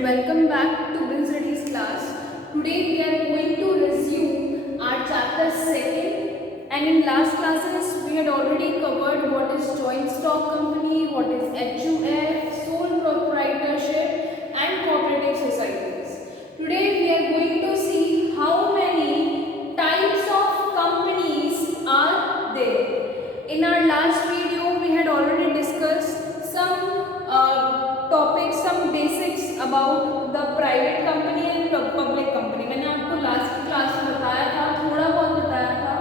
and welcome back to Bill Studies class. Today we are going to resume our chapter 2nd, and in last classes we had already covered what is joint stock company, what is HUF, sole proprietorship and cooperative societies. Today we are going to see how many types of companies are there. In our last video we had already discussed some topics, some basics about the private company and public company. मैंने आपको last class में बताया था, थोड़ा बहुत बताया था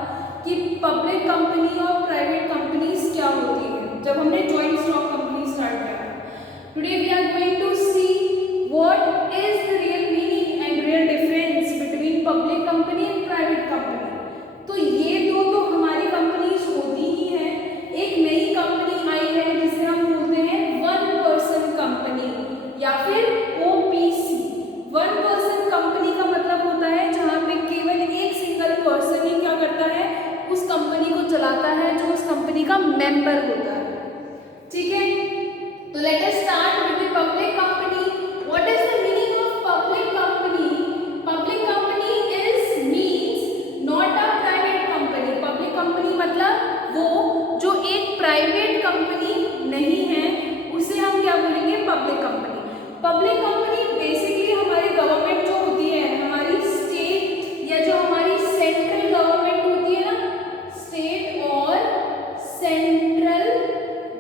कि पब्लिक कंपनी और प्राइवेट कंपनीज क्या होती है जब हमने जॉइंट स्टॉक कंपनी स्टार्ट किया था. Today we are going to see what is the real meaning and real difference between public company and private company. तो ये दो तो हमारी कंपनीज होती ही है. एक नई कंपनी आई है जिसे हम बोलते हैं वन पर्सन कंपनी या फिर ओपीसी. वन पर्सन कंपनी का मतलब होता है जहां पे केवल एक सिंगल पर्सन ही क्या करता है, उस कंपनी को चलाता है, जो उस कंपनी का मेंबर होता है. ठीक है, तो let us start with the public company. What is the meaning of public company? Public company is means not a private company. Public company मतलब वो जो एक प्राइवेट कंपनी नहीं है, उसे हम क्या बोलेंगे? Public company. Public company basically हमारी गवर्नमेंट जो होती है, हमारी स्टेट या जो हमारी सेंट्रल गवर्नमेंट होती है ना, स्टेट और सेंट्रल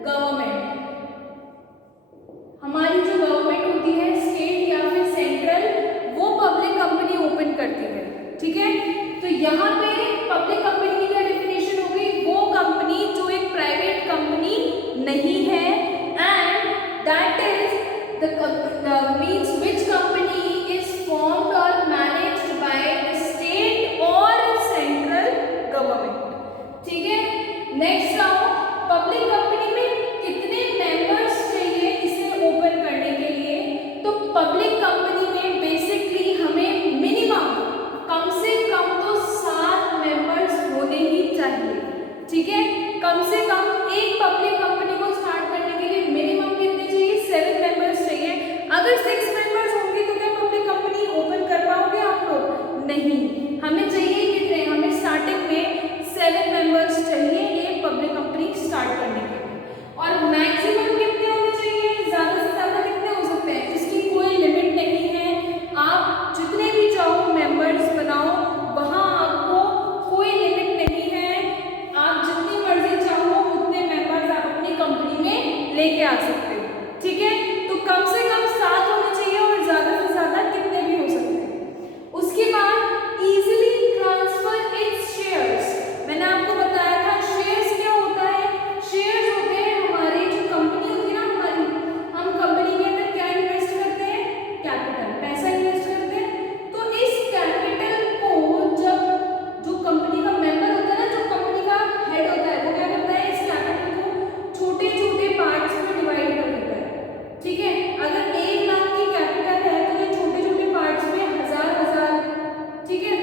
गवर्नमेंट, हमारी जो गवर्नमेंट होती है स्टेट या फिर सेंट्रल, वो पब्लिक कंपनी ओपन करती है. ठीक है, तो यहाँ पे पब्लिक कंपनी की क्या डेफिनेशन हो गई? वो कंपनी जो एक प्राइवेट कंपनी नहीं है, and that is the means which company is formed or managed by the state or central government. ठीक है, नेक्स्ट आओ, पब्लिक कंपनी में कितने मेंबर्स चाहिए इसे ओपन करने के लिए? तो पब्लिक कंपनी में बेसिकली हमें मिनिमम कम से कम तो 7 मेंबर्स होने ही चाहिए. ठीक है, कम से कम एक पब्लिक कंपनी को स्टार्ट करने के लिए मिनिमम कितने चाहिए? 7 मेंबर्स चाहिए. अगर 6 मेंबर्स होंगे तो क्या पब्लिक कंपनी ओपन कर पाओगे आप लोग? नहीं, हमें चाहिए कितने? हमें स्टार्टिंग में 7 मेंबर्स चाहिए एक पब्लिक कंपनी स्टार्ट करने के लिए. और मैक्सिमम कितने होने चाहिए? ज़्यादा से ज़्यादा कितने हो सकते हैं? इसकी कोई लिमिट नहीं है. आप जितने भी चाहो मेंबर्स बनाओ, वहाँ आपको कोई लिमिट नहीं है. आप जितनी मर्जी चाहो उतने मेंबर्स आप अपनी कंपनी में लेके आ सकते हो. ठीक है, तो कम से कम 7 होने चाहिए और ज़्यादा से ज़्यादा कितने भी हो सकते हैं. उसके बाद इजीली ट्रांसफर इट्स शेयर्स. मैंने आपको बताया था शेयर्स क्या होता है. शेयर्स होते हैं हमारी जो कंपनी होती है ना, हमारी, हम कंपनी के अंदर क्या इन्वेस्ट करते हैं? कैपिटल, पैसा इन्वेस्ट करते हैं. तो इस कैपिटल को जब जो कंपनी का मेंबर होता है ना, जो कंपनी का हेड होता है, वो क्या करता है? इस कैपिटल को छोटे छोटे पार्ट्स में डिवाइड कर देता है. ठीक है, अगर 1 लाख की कैपिटल है तो ये छोटे छोटे पार्ट्स में हजार, ठीक है,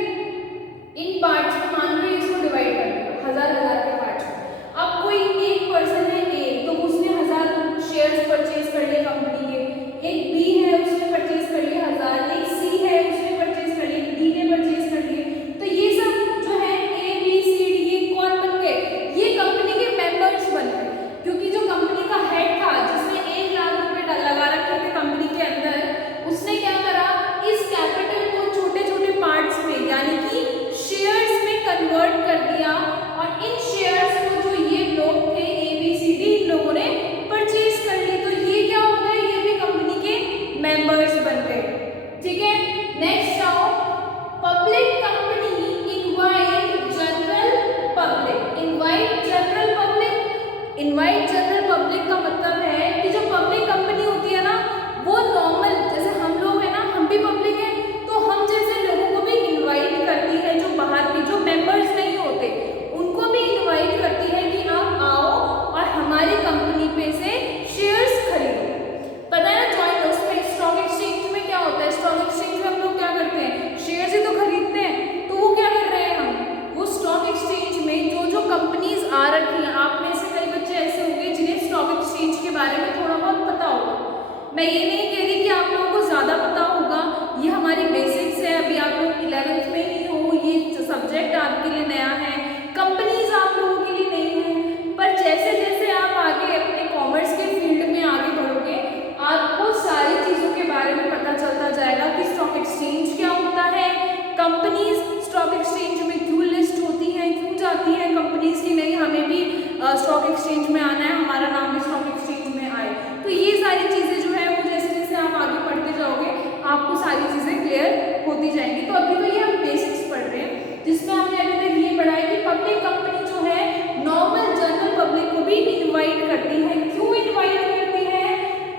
इन पार्ट्स में मान लो इसको डिवाइड कर दिया हजार के पार्ट्स में. अब कोई एक पर्सन है ए, तो उसने 1000 शेयर्स परचेज कर लिए कंपनी के. एक बी है, उसने परचेज कर लिए 1000. एक सी है, उसने परचेज कर लिए, डी ने परचेज कर लिए. तो ये सब जो है ए बी सी डी, ये कौन बन गए? ये कंपनी के मेंबर्स बन गए. क्योंकि जो कंपनी का हेड था, जिसने 1 लाख रुपए लगा रखे थे कंपनी के अंदर, उसने क्या करा? इस कैपिटल को छोटे छोटे पार्ट्स में यानी कि शेयर्स में कन्वर्ट कर दिया, और इन शेयर्स को जो ये लोग थे ए बी सी डी, इन लोगों ने परचेज कर ली. तो ये क्या हो गए? ये भी कंपनी के मेंबर्स बन गए. ठीक है, नेक्स्ट आओ, public company invite general public. Invite general public, invite general public का मतलब है कि जो पब्लिक कंपनी होती है ना, वो नॉर्मल जैसे हम लोग हैं ना, हम भी पब्लिक हैं, तो हम जैसे लोगों को भी इनवाइट करती है. जो बाहर के जो मेंबर्स नहीं होते उनको भी इनवाइट करती है कि आप आओ और हमारी कंपनी पे से शेयर्स खरीदो. पता है ना, जॉइंट उसमें स्टॉक एक्सचेंज में क्या होता है? स्टॉक एक्सचेंज में हम लोग क्या करते हैं? शेयर्स ही तो खरीदते हैं. तो वो क्या कर रहे हैं हम? वो स्टॉक एक्सचेंज में जो जो कंपनीज आ रखी हैं, आप में से कई बच्चे ऐसे होंगे जिन्हें स्टॉक एक्सचेंज के बारे में थोड़ा बहुत पता होगा. मैं ये नहीं कह रही कि आप आप लोगों को ज़्यादा पता होगा, ये हमारी बेसिक्स है, अभी आप लोग 11th में ही हो, ये सब्जेक्ट आपके लिए नया है, कंपनीज आप लोगों के लिए नहीं है। पर जैसे जैसे आप आगे अपने कॉमर्स के फील्ड में आगे बढ़ोगे, आपको सारी चीज़ों के बारे में पता चलता जाएगा कि स्टॉक एक्सचेंज क्या होता है, कंपनीज स्टॉक एक्सचेंज में क्यों लिस्ट होती हैं, क्यों जाती हैं कंपनीज की नहीं हमें भी स्टॉक एक्सचेंज में आना है, हमारा नाम भी स्टॉक एक्सचेंज में आए। तो ये सारी चीज़ें जो है वो जैसे जैसे आप आगे पढ़ते जाओगे आपको सारी चीज़ें क्लियर होती जाएंगी। तो अभी तो ये हम बेसिक्स पढ़ रहे हैं, जिसमें हमने अभी तक ये पढ़ा है कि पब्लिक कंपनी जो है नॉर्मल जनरल पब्लिक को भी इन्वाइट करती है। क्यों इन्वाइट करती है?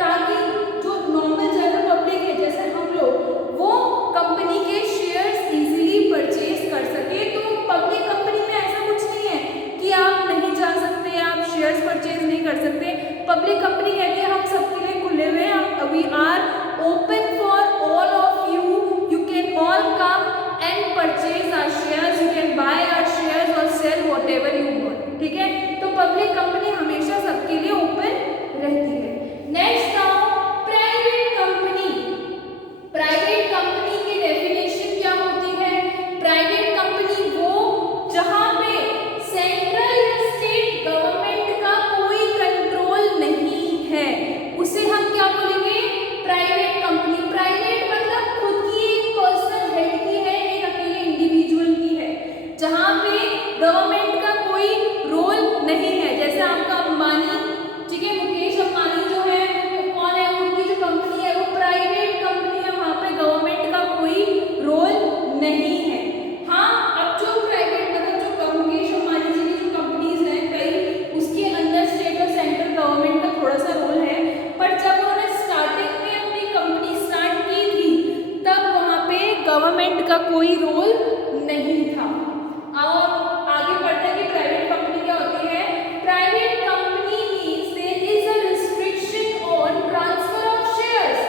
ताकि जो नॉर्मल जनरल पब्लिक है जैसे हम लोग, वो कंपनी के शेयर्स इजीली परचेज कर सके। तो पब्लिक कंपनी में ऐसा कुछ नहीं है कि आप नहीं जा सकते, आप शेयर्स परचेज नहीं कर सकते। पब्लिक कंपनी कहती है हम सबके लिए खुले हुए हैं, we are open for all of you, you can all come and purchase our shares, you can buy our shares और सेल व्हाटएवर यू वांट। ठीक है, तो पब्लिक कंपनी हमेशा सबके लिए ओपन रहती है। Next now private company. Private company की डेफिनेशन क्या होती है? प्राइवेट कंपनी वो जहां पे सेंट्रल या स्टेट गवर्नमेंट का कोई कंट्रोल नहीं है, उसे हम क्या बोलेंगे? Private company. प्राइवेट मतलब खुद की एक पर्सनल हेड की है, एक अकेले इंडिविजुअल की है, जहां पे गवर्नमेंट का कोई रोल नहीं है। जैसे आपका अंबानी, ठीक है, मुकेश अंबानी जो है वो कौन है? उनकी जो कंपनी है वो प्राइवेट कंपनी है, वहां पे गवर्नमेंट का कोई रोल नहीं है। हाँ, अब जो प्राइवेट मतलब जो मुकेश अंबानी जी की जो कंपनीज हैं कई, उसके अंदर स्टेट और सेंट्रल गवर्नमेंट का थोड़ा सा रोल है। पर जब उन्होंने स्टार्टिंग में अपनी कंपनी स्टार्ट की थी तब वहां पे गवर्नमेंट का कोई रोल नहीं था। और आगे बढ़ते हैं कि प्राइवेट कंपनी क्या होती है। Private company means there is a restriction on transfer of shares.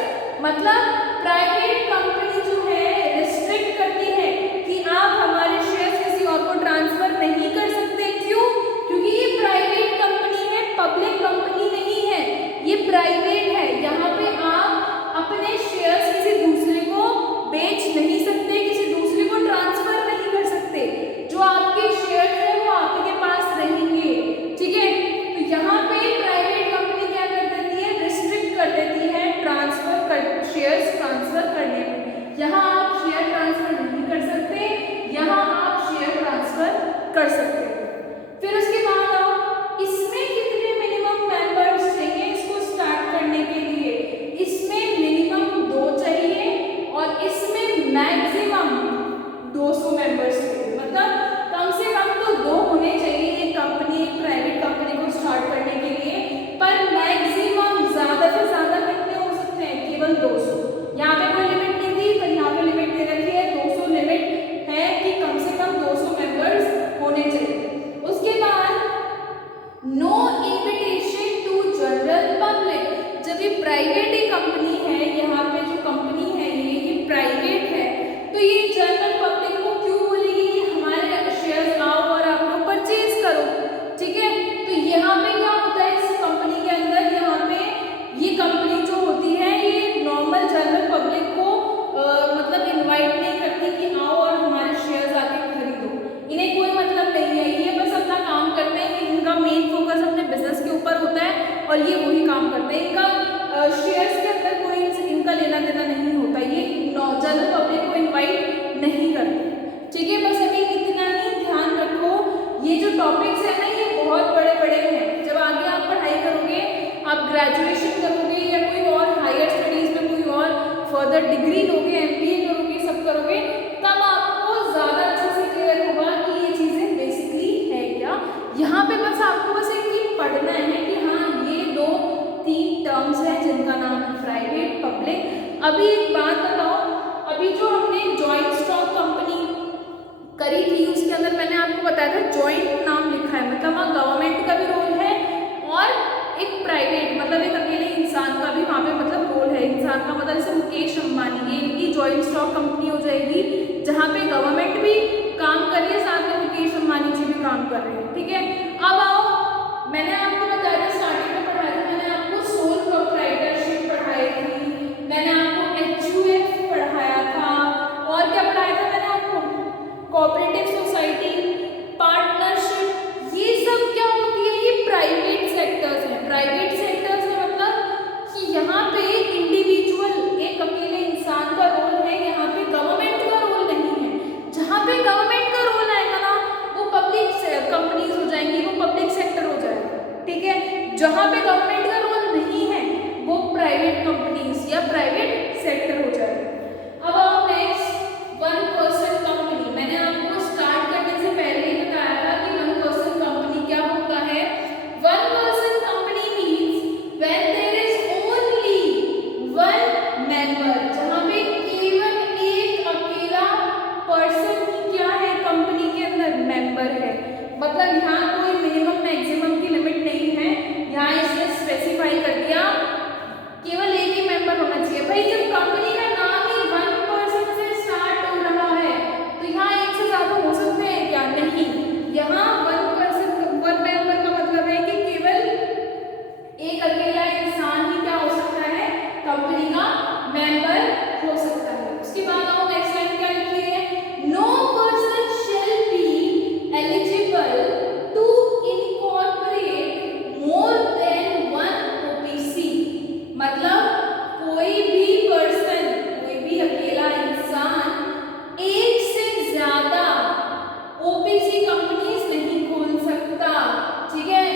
मतलब प्राइवेट कंपनी जो है रिस्ट्रिक्ट करती है कि आप हमारे शेयर्स किसी और को ट्रांसफर नहीं कर सकते। क्यों? क्योंकि ये प्राइवेट कंपनी है, पब्लिक कंपनी नहीं है, ये प्राइवेट है। यहाँ पे आप अपने शेयर्स किसी दूसरे को बेच नहीं सकते, किसी दूसरे को ट्रांसफर नहीं कर सकते। जो आपके शेयर्स है वो आपके पास रहेंगे। ठीक है, तो यहाँ पे प्राइवेट कंपनी क्या कर देती है? रिस्ट्रिक्ट कर देती है ट्रांसफर कर, शेयर्स ट्रांसफर करने में। यहाँ आप शेयर ट्रांसफर नहीं कर सकते, यहाँ आप शेयर ट्रांसफर कर सकते हो। फिर उसके बाद आओ, इसमें कितने मिनिमम मेंबर्स चाहिए इसको स्टार्ट करने के लिए? इसमें मिनिमम 2 चाहिए और इसमें मैक्सिमम 200 मेंबर्स चाहिए। मतलब कम से कम तो 2 होने चाहिए एक कंपनी, एक प्राइवेट कंपनी को स्टार्ट करने के लिए। पर मैक्सिमम ज्यादा से ज्यादा कितने हो सकते हैं? केवल 200। यहाँ पे कोई लिमिट नहीं थी, पर यहाँ पे लिमिट दे रखी है, 200 लिमिट है कि कम से कम 200 मेंबर्स होने चाहिए। उसके बाद no invitation to general public. जब ये प्राइवेट ही कंपनी है, यहाँ पे जो कंपनी है ये प्राइवेट है, तो ये जनरल पब्लिक को क्यों बोलेगी कि हमारे शेयर्स लाओ और आप लोग परचेज करो। ठीक है, तो यहाँ पे क्या होता है इस कंपनी के अंदर, यहाँ पे ये कंपनी जो होती है ये नॉर्मल जनरल पब्लिक को मतलब इन्वाइट नहीं करती कि आओ और हमारे शेयर्स आके खरीदो। इन्हें कोई मतलब नहीं है, ये बस अपना काम करते हैं। इनका मेन फोकस अपने बिजनेस के ऊपर होता है और ये वही काम करते हैं। इनका शेयर्स के अंदर कोई इनका लेना देना नहीं होता, ये जनरल पब्लिक को इन्वाइट नहीं करते। ठीक है, बस अभी इतना ही ध्यान रखो। ये जो टॉपिक्स है ना ये बहुत बड़े बड़े हैं। जब आगे आप पढ़ाई करोगे, आप ग्रेजुएशन करोगे या कोई और हायर स्टडीज में कोई और फर्दर डिग्री लोगे, MBA करोगे, सब करोगे, तब आपको ज़्यादा अच्छे से क्लियर होगा कि ये चीज़ें बेसिकली है क्या। यहाँ पे बस आपको बस एक चीज पढ़ना है कि हाँ ये 2-3 टर्म्स हैं जिनका नाम है प्राइवेट, पब्लिक। अभी एक बात बताओ, अभी जो हमने जॉइंट स्टॉक कंपनी करी थी उसके अंदर मैंने आपको बताया था जॉइंट नाम लिखा है, मतलब वहाँ गवर्नमेंट का भी रोल है और एक प्राइवेट मतलब एक अकेले इंसान का भी वहाँ पे मतलब रोल है। इंसान का मतलब जैसे मुकेश अंबानी, ये इनकी जॉइंट स्टॉक कंपनी हो जाएगी जहाँ पे गवर्नमेंट भी काम कर रही है, साथ में मुकेश अंबानी जी भी काम कर रहे हैं। ठीक है, अब आओ, मैंने आपको बताया था स्टार्टिंग में पढ़ाया था, मैंने आपको सोल प्रोप्राइटरशिप पढ़ाई थी, मैंने आपको कंपनी का मेंबर हो सकता है। उसके बाद आओ नेक्स्ट लाइन क्या लिखी है, no person shall be eligible to incorporate more than one OPC. मतलब कोई भी पर्सन, कोई भी अकेला इंसान एक से ज्यादा ओपीसी कंपनीज नहीं खोल सकता। ठीक है,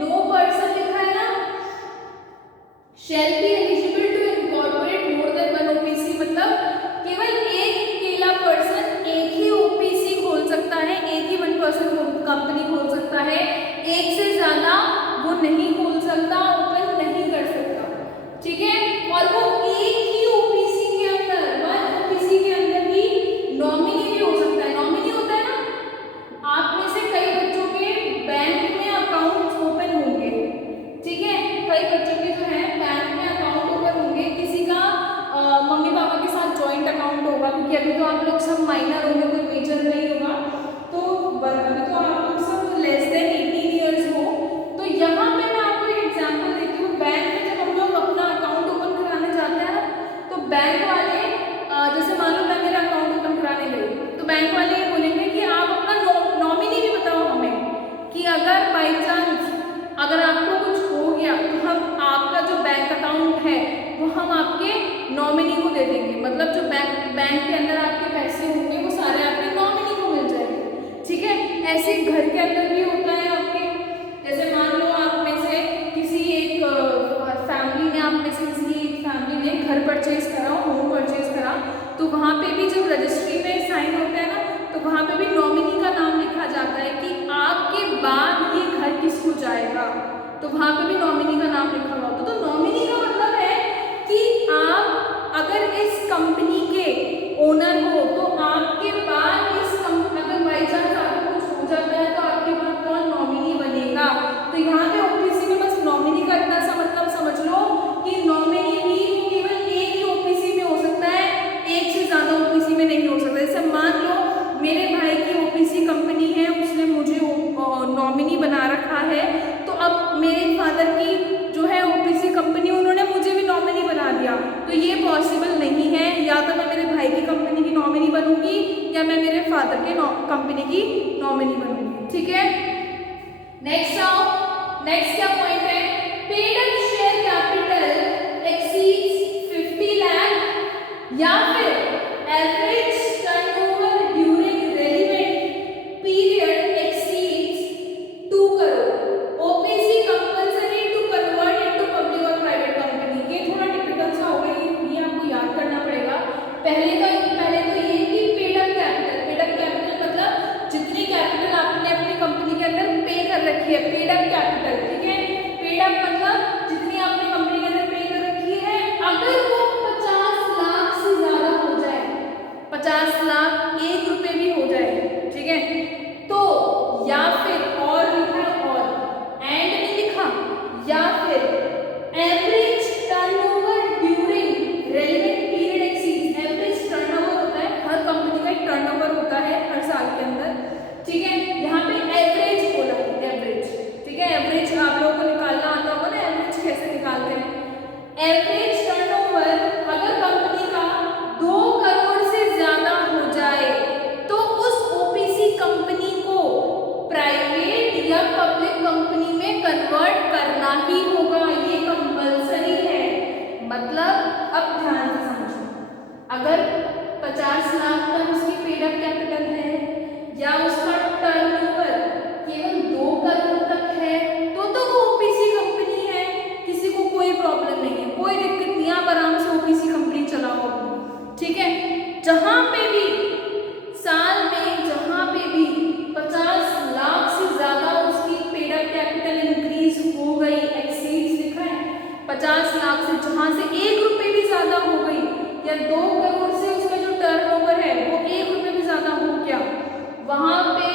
नो पर्सन लिखा है ना, shall be eligible to incorporate more than one OPC, मतलब केवल एक अकेला पर्सन एक ही ओपीसी खोल सकता है, एक ही वन पर्सन कंपनी खोल सकता है, एक से ज्यादा वो नहीं खोल सकता, ओपन नहीं कर सकता। ठीक है, और वो एक ही ओपीसी के अंदर, वन ओपीसी के अंदर ही नॉमिनी भी हो सकता है। नॉमिनी होता है ना, आप में से कई बच्चों के बैंक में अकाउंट ओपन होंगे, ठीक है, कई बच्चों के जो है बैंक में अकाउंट ओपन होंगे, किसी का मम्मी पापा के साथ जॉइंट अकाउंट होगा, क्योंकि अभी तो आप लोग सब माइनर होंगे, कोई मेजर नहीं होगा, तो अभी तो आप लोग सब लेस देन 18 ईयर्स हो। तो यहाँ पे मैं आपको एक एग्जांपल देती हूँ, बैंक में जब हम लोग अपना अकाउंट ओपन कराने जाते हैं ना, तो बैंक वाले जैसे मान लो मैं मेरा अकाउंट ओपन कराने गई, तो बैंक वाले ये बोलेंगे कि आप अपना नॉमिनी भी बताओ हमें, कि अगर बाई चांस अगर आपको कुछ हो गया तो हम आपका जो बैंक अकाउंट है वो हम आपके नॉमिनी को दे देंगे। मतलब जो बैंक के अंदर आपके पैसे होंगे वो सारे आपके नॉमिनी को मिल जाएंगे। ठीक है, ऐसे घर के अंदर भी होता है आपके, जैसे मान लो आप में से किसी एक फैमिली ने, आप में से किसी एक फैमिली ने घर परचेज करा, होम परचेज करा, तो वहाँ पे भी जब रजिस्ट्री में साइन होता है ना, तो वहाँ पे भी नॉमिनी का नाम लिखा जाता है कि आपके बाद ये घर किसको जाएगा, तो वहाँ पे भी नॉमिनी का नाम लिखा हुआ होता है। तो नॉमिनी का मतलब है कि आप अगर इस कंपनी के ओनर हो, तो आपके बाद इस अगर बाई चांस आपको कुछ हो जाता है तो आपके बाद कौन नॉमिनी बनेगा। तो यहाँ पे ओपीसी में बस नॉमिनी का इतना सा मतलब समझ लो कि नॉमिनी भी केवल एक ही ओपीसी में हो सकता है, एक से ज्यादा ओपीसी में नहीं हो सकता। जैसे मान लो मेरे भाई की ओपीसी कंपनी है, उसने मुझे नॉमिनी बना रखा है, तो अब मेरे फादर की जो है ओपीसी कंपनी, उन्होंने मुझे भी नॉमिनी बना दिया, तो ये पॉसिबल नहीं है। या तो मैं मेरे भाई की कंपनी की नॉमिनी बनूंगी या मैं मेरे फादर के कंपनी की नॉमिनी बनूंगी। ठीक है, नेक्स्ट आओ, नेक्स्ट क्या पॉइंट है, paid up share capital exceeds 50 lakh या फिर average turnover during relevant period exceeds 2 crore. OPC compulsory to convert into public और प्राइवेट कंपनी। ये थोड़ा टिपिकल सा होगा, ये आपको याद करना पड़ेगा। पहले तो ये कि पेड अप कैपिटल मतलब जितनी कैपिटल आपने अपनी कंपनी के अंदर पे कर रखी है, पेड अप कैपिटल। ठीक है, पेड अप मतलब जितनी आपने कंपनी के अंदर पे कर रखी है, अगर वो 50 लाख से ज्यादा हो जाए, 50 लाख 1 रुपए भी हो जाए, ठीक है, तो या फिर और लिखा और एंड नहीं लिखा, या फिर average turnover during relevant period exceeds. Average turnover होता है, हर कंपनी का एक टर्नओवर होता है हर साल के अंदर। ठीक है, यहाँ पे एवरेज बोला है, एवरेज। ठीक है, एवरेज आप लोगों को निकालना आता होगा ना, एवरेज कैसे निकालते हैं। एवरेज टर्नओवर अगर कंपनी का 2 करोड़ से ज्यादा हो जाए, तो उस ओपीसी कंपनी को प्राइवेट या पब्लिक कंपनी में कन्वर्ट करना ही होगा, ये कंपल्सरी है। मतलब अब ध्यान से समझो, अगर 50 लाख तक उसकी पेड अप कैपिटल है या उसका टर्नओवर केवल 2 करोड़ तक है, तो वो ओपीसी कंपनी है, किसी को कोई प्रॉब्लम नहीं है, कोई दिक्कत नहीं, आप आराम से ओपीसी कंपनी चलाओ अपनी। ठीक है, जहां पे भी साल में जहां पे भी 50 लाख से ज्यादा उसकी पेड अप कैपिटल इंक्रीज हो गई, एक्सीड्स लिखा है 50 लाख से, जहां से 1 रुपए भी ज्यादा हो गई, या 2 करोड़ से उसका जो टर्नओवर है वो 1 रुपए भी ज्यादा हो गया, वहां पे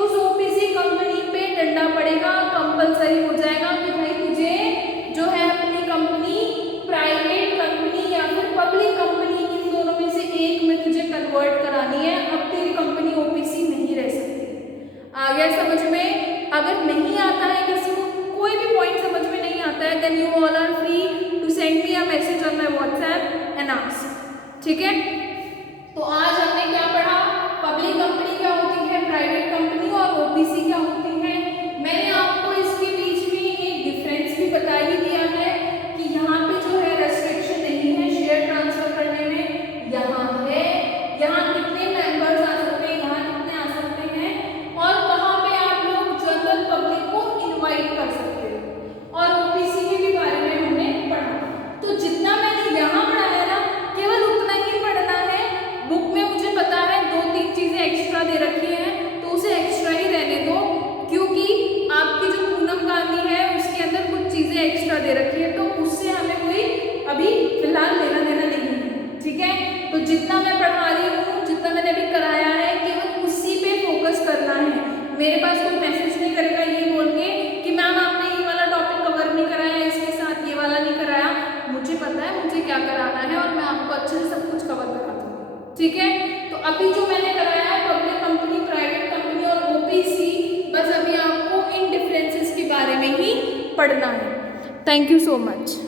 उस ओपीसी कंपनी पे डंडा पड़ेगा, कंपलसरी हो जाएगा कि भाई तुझे जो है अपनी कंपनी प्राइवेट कंपनी या फिर पब्लिक कंपनी, इन दोनों में से एक में तुझे कन्वर्ट करानी है। अब तेरी कंपनी ओपीसी नहीं रह सकती। आ गया समझ में? अगर नहीं आता है किसी को, कोई भी पॉइंट समझ में नहीं आता है, then you all are free to send me a message on my WhatsApp and ask, ठीक है। तो आज हमने क्या पढ़ा, पब्लिक कंपनी क्या होती है, प्राइवेट कंपनी और ओपीसी क्या होती है। मैंने आपको इसके बीच में एक डिफरेंस भी बता ही दिया है कि यहाँ पे जो है रेस्ट्रिक्शन नहीं है शेयर ट्रांसफर करने में, यहाँ है, यहाँ कितने मेंबर्स आ सकते हैं, यहाँ कितने आ सकते हैं, और कहाँ पे आप लोग जनरल पब्लिक को इनवाइट कर सकते हो, और ओपीसी के भी बारे में हमने पढ़ा। तो जितना मैंने यहाँ पढ़ाया ना केवल उतना ही पढ़ना है। बुक में मुझे पता है 2-3 चीजें एक्स्ट्रा दे रखी हैं तो उसे एक्स्ट्रा ही रहने दो, क्योंकि आपकी जो पूनम गांधी है उसके अंदर कुछ चीजें एक्स्ट्रा दे रखी है तो उससे हमें कोई अभी फिलहाल लेना देना नहीं है, ठीक है। तो जितना मैं पढ़ा रही हूँ, जितना मैंने अभी कराया है, केवल उसी पे फोकस करना है। मेरे पास कोई मैसेज नहीं करेगा ये बोल के कि मैम आपने ये वाला टॉपिक कवर नहीं कराया, इसके साथ ये वाला नहीं कराया। मुझे पता है मुझे क्या कराना है और मैं आपको अच्छे से सब कुछ कवर करा दूंगी, ठीक है। तो अभी जो मैंने कराया है पब्लिक कंपनी, प्राइवेट कंपनी और ओपीसी, बस अभी आपको इन डिफरेंसेस के बारे में ही पढ़ना है। Thank you so much.